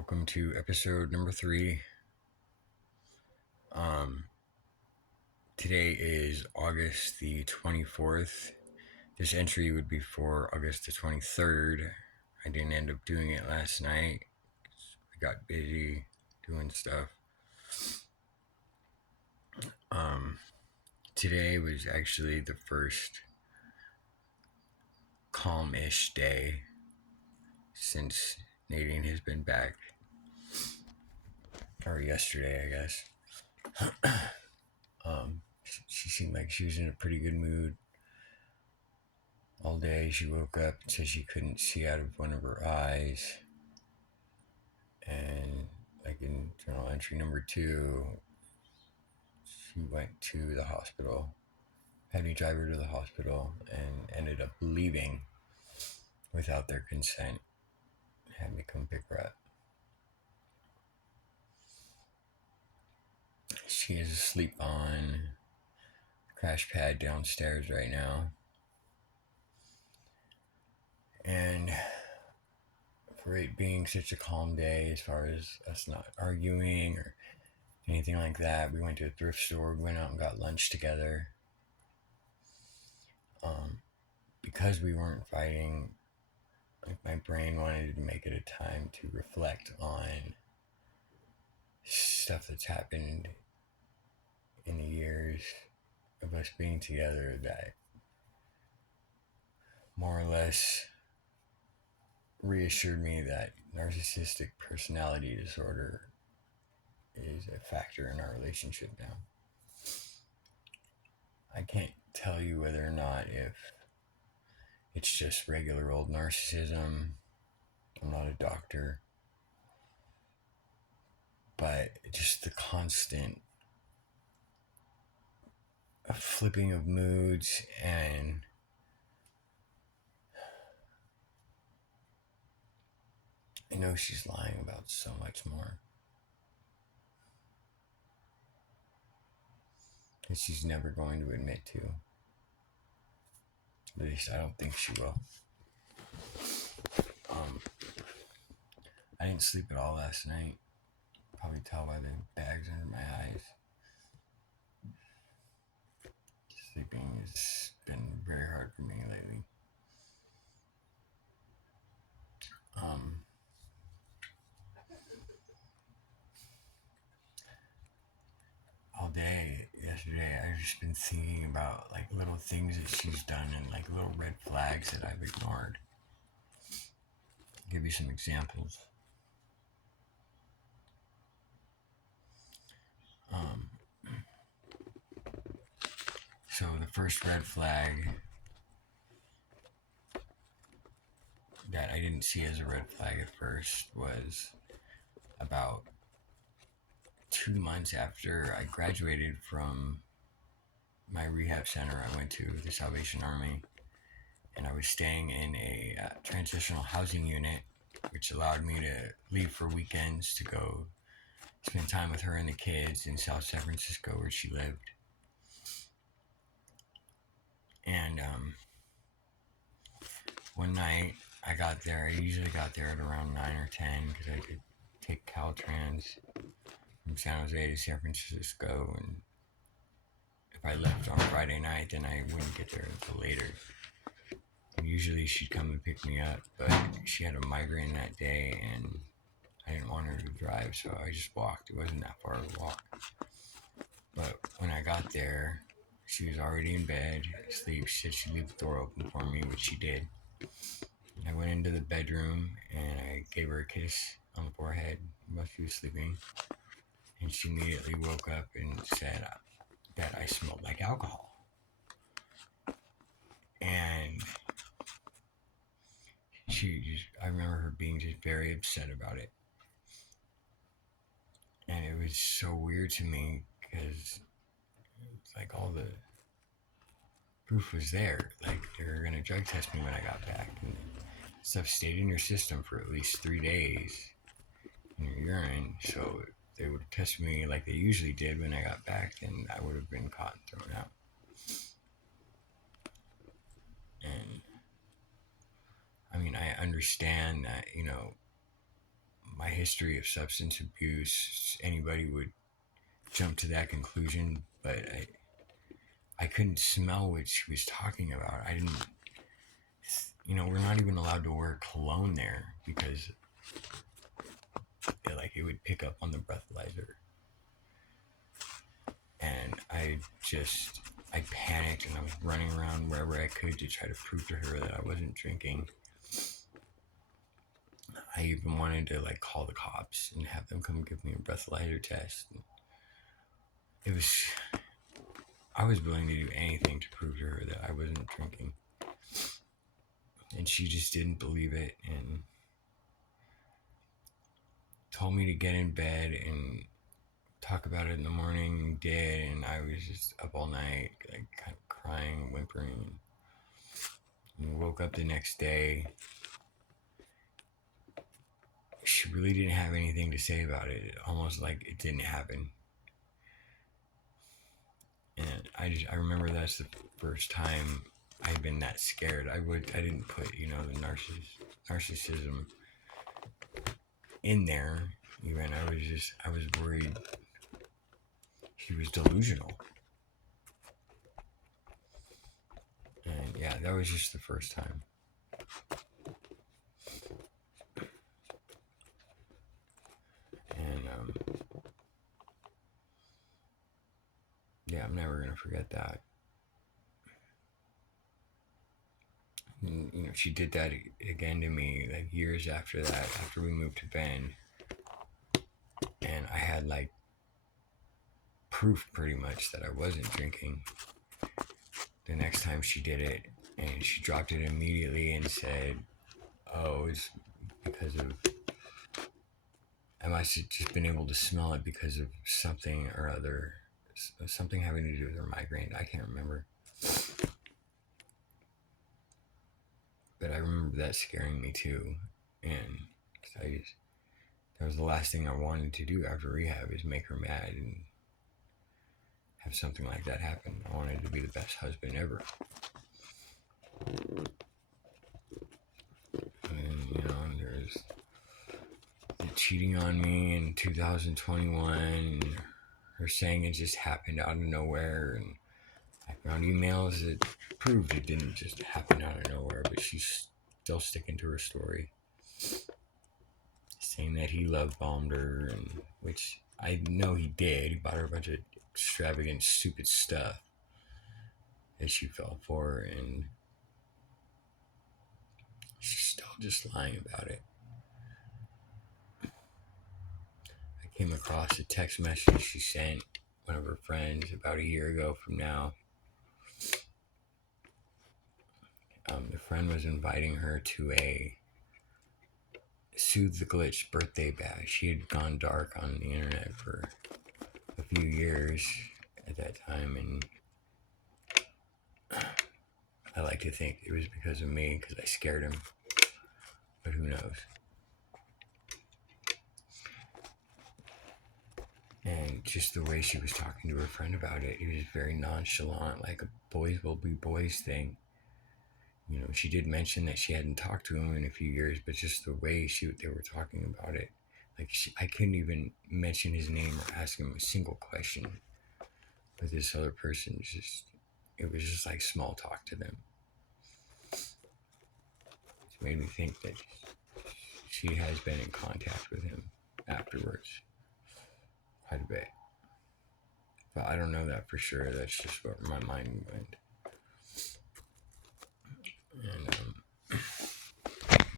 Welcome to episode number 3. Um, Today is August the 24th. This entry would be for August the 23rd. I didn't end up doing it last night. I got busy doing stuff. Today was actually the first calm-ish day since Nadine has been back. Or yesterday, I guess. She seemed like she was in a pretty good mood all day. She woke up and said she couldn't see out of one of her eyes. And like in journal entry number 2, she went to the hospital, had me drive her to the hospital, and ended up leaving without their consent. Had me come pick her up. She is asleep on the crash pad downstairs right now. And for it being such a calm day, as far as us not arguing or anything like that, we went to a thrift store, we went out and got lunch together. Because we weren't fighting, like my brain wanted to make it a time to reflect on stuff that's happened in the years of us being together that more or less reassured me that narcissistic personality disorder is a factor in our relationship now. I can't tell you whether or not if it's just regular old narcissism. I'm not a doctor. But just the constant flipping of moods, and I know she's lying about so much more that she's never going to admit to. At least I don't think she will. I didn't sleep at all last night. Probably tell by the bags under my eyes. Sleeping has been very hard for me lately. All day yesterday, I've just been thinking about like little things that she's done and like little red flags that I've ignored. I'll give you some examples. So the first red flag that I didn't see as a red flag at first was about 2 months after I graduated from my rehab center. I went to the Salvation Army, and I was staying in a transitional housing unit, which allowed me to leave for weekends to go spend time with her and the kids in South San Francisco, where she lived. And one night I got there. I usually got there at around 9 or 10 because I could take Caltrans from San Jose to San Francisco, and if I left on Friday night, then I wouldn't get there until later. And usually she'd come and pick me up, but she had a migraine that day, and I didn't want her to drive, so I just walked. It wasn't that far of a walk. But when I got there, she was already in bed, asleep. She said she'd leave the door open for me, which she did. I went into the bedroom, and I gave her a kiss on the forehead while she was sleeping. And she immediately woke up and said that I smelled like alcohol. And I remember her being just very upset about it. And it was so weird to me because it's like all the proof was there. Like they were going to drug test me when I got back. And stuff stayed in your system for at least 3 days in your urine. So they would have tested me like they usually did when I got back, then I would have been caught and thrown out. And I mean, I understand that, my history of substance abuse, anybody would jump to that conclusion, but I couldn't smell what she was talking about. I didn't, we're not even allowed to wear cologne there because it would pick up on the breathalyzer. And I panicked and I was running around wherever I could to try to prove to her that I wasn't drinking. I even wanted to call the cops and have them come give me a breathalyzer test. I was willing to do anything to prove to her that I wasn't drinking. And she just didn't believe it and told me to get in bed and talk about it in the morning, and did, and I was just up all night, kind of crying, whimpering, and woke up the next day. She really didn't have anything to say about it, almost like it didn't happen. And I remember that's the first time I'd been that scared. I didn't put, the narcissism in there. Even I was worried he was delusional. And yeah, that was just the first time. And yeah, I'm never gonna forget that. And, she did that again to me years after that, after we moved to Bend. And I had proof pretty much that I wasn't drinking. The next time she did it, and she dropped it immediately and said, "Oh, it's because of, I must have just been able to smell it because of something or other, something having to do with her migraine." I can't remember. But I remember that scaring me too. And that was the last thing I wanted to do after rehab, is make her mad and have something like that happen. I wanted to be the best husband ever. And, there's the cheating on me in 2021, and her saying it just happened out of nowhere, and I found emails that proved it didn't just happen out of nowhere, but she's still sticking to her story, saying that he love bombed her, and which I know he did. He bought her a bunch of extravagant, stupid stuff that she fell for, and she's still just lying about it. I came across a text message she sent one of her friends about a year ago from now. The friend was inviting her to a Soothe the Glitch birthday bash. She had gone dark on the internet for a few years at that time, and I like to think it was because of me, because I scared him, but who knows. And just the way she was talking to her friend about it, it was very nonchalant, like a boys will be boys thing. She did mention that she hadn't talked to him in a few years, but just the way they were talking about it, I couldn't even mention his name or ask him a single question. But this other person, it was just like small talk to them. It made me think that she has been in contact with him afterwards quite a bit. But I don't know that for sure. That's just where my mind went.